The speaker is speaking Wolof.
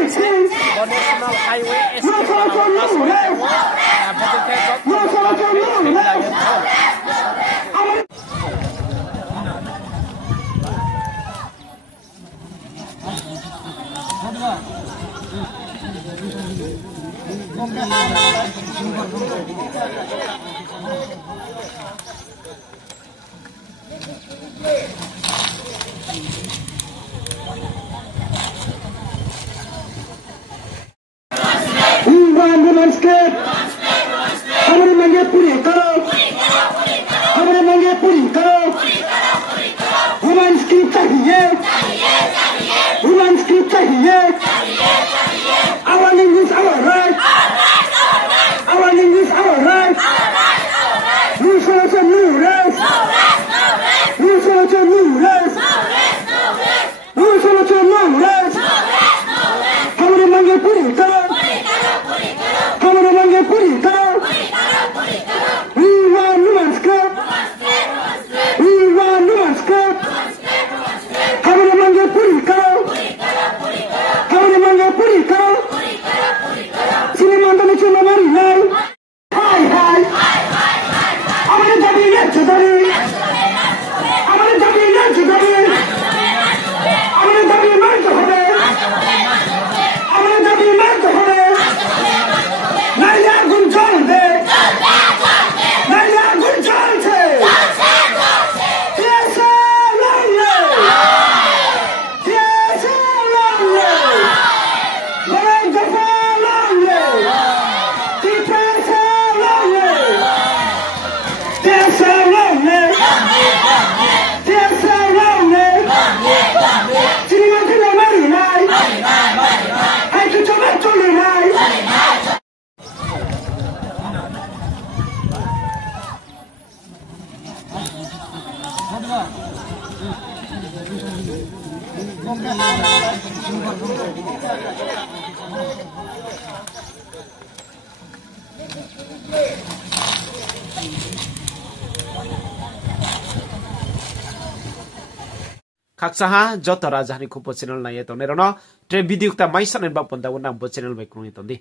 National Highway हमारे मांगे पूरी करो, हमारे मांगे पूरी करो, वुमेन स्कीम चाहिए, वुमेन स्कीम चाहिए, our English our right, our English our right, new solution new race, new solution new race, new solution new race, हमारे मांगे पूरी करो, हमारे मांगे पूरी करो, we want women's club, we want women's club, हमारे मांगे पूरी करो, हमारे मांगे पूरी करो, सिनेमा में चलो हमारी लाई, हाय हाय, हमारे दादी ने चुदारी, हमारे दादी ने चुदारी, हमारे दादी में तो है, हमारे दादी में तो है, नया गुंजान दे, नया गुंजान थे, कैसे लाऊंगे, कैसे लाऊंगे, बड़े दफा लाऊंगे, कैसे लाऊंगे, कैसे लाऊंगे, कैसे लाऊंगे, सिनेमा के लिए मरी नहीं, है कि तुम्हें चुनी नहीं। Kaksaha jota rajahani kupo channel na yeto nerono tre video ta maisan en bak ponda unang bo channel bai kruni tondi